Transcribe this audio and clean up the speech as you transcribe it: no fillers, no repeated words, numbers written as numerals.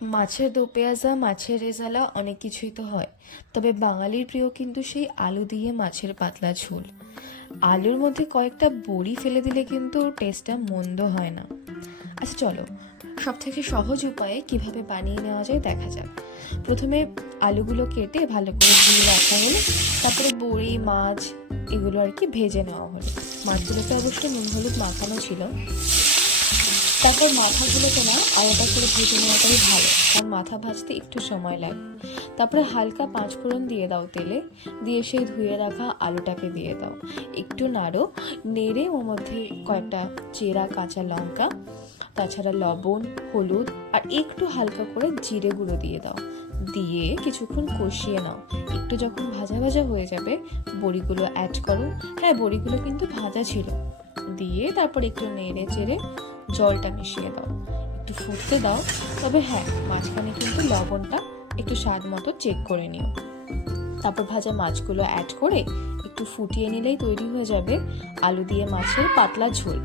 মাছের দো পেঁয়াজা, মাছের রেজালা অনেক কিছুই তো হয়, তবে বাঙালির প্রিয় কিন্তু সেই আলু দিয়ে মাছের পাতলা ঝোল। আলুর মধ্যে কয়েকটা বড়ি ফেলে দিলে কিন্তু টেস্টটা মন্দ হয় না। আচ্ছা চলো, সব থেকে সহজ উপায়ে কিভাবে বানিয়ে নেওয়া যায় দেখা যাক। প্রথমে আলুগুলো কেটে ভালো করে ধুয়ে রাখা হলো, তারপরে বড়ি, মাছ এগুলো আর কি ভেজে নেওয়া হলো। মাছগুলোতে অবশ্য নুন হলুদ মাখানো ছিল। তারপর মাথাগুলোকে না আলাদা করে ভেজে নেওয়াটাই ভালো, কারণ মাথা ভাজতে একটু সময় লাগে। তারপরে হালকা পাঁচফোড়ন দিয়ে দাও তেলে, দিয়ে সেই ধুয়ে রাখা আলুটাকে দিয়ে দাও, একটু নাড়ো, নেড়ে ওর মধ্যে কয়েকটা চেরা কাঁচা লঙ্কা, তাছাড়া লবণ, হলুদ আর একটু হালকা করে জিরে গুঁড়ো দিয়ে দাও। দিয়ে কিছুক্ষণ কষিয়ে নাও। একটু যখন ভাজা ভাজা হয়ে যাবে, বড়িগুলো অ্যাড করো। হ্যাঁ, বড়িগুলো কিন্তু ভাজা ছিল। দিয়ে তারপর একটু নেড়ে চেড়ে জলটা মিশিয়ে দাও, একটু ফুটতে দাও। তবে হ্যাঁ, মাঝখানে কিন্তু লবণটা একটু স্বাদ মতো চেক করে নিও। তারপর ভাজা মাছগুলো অ্যাড করে একটু ফুটিয়ে নিলেই তৈরি হয়ে যাবে আলু দিয়ে মাছের পাতলা ঝোল।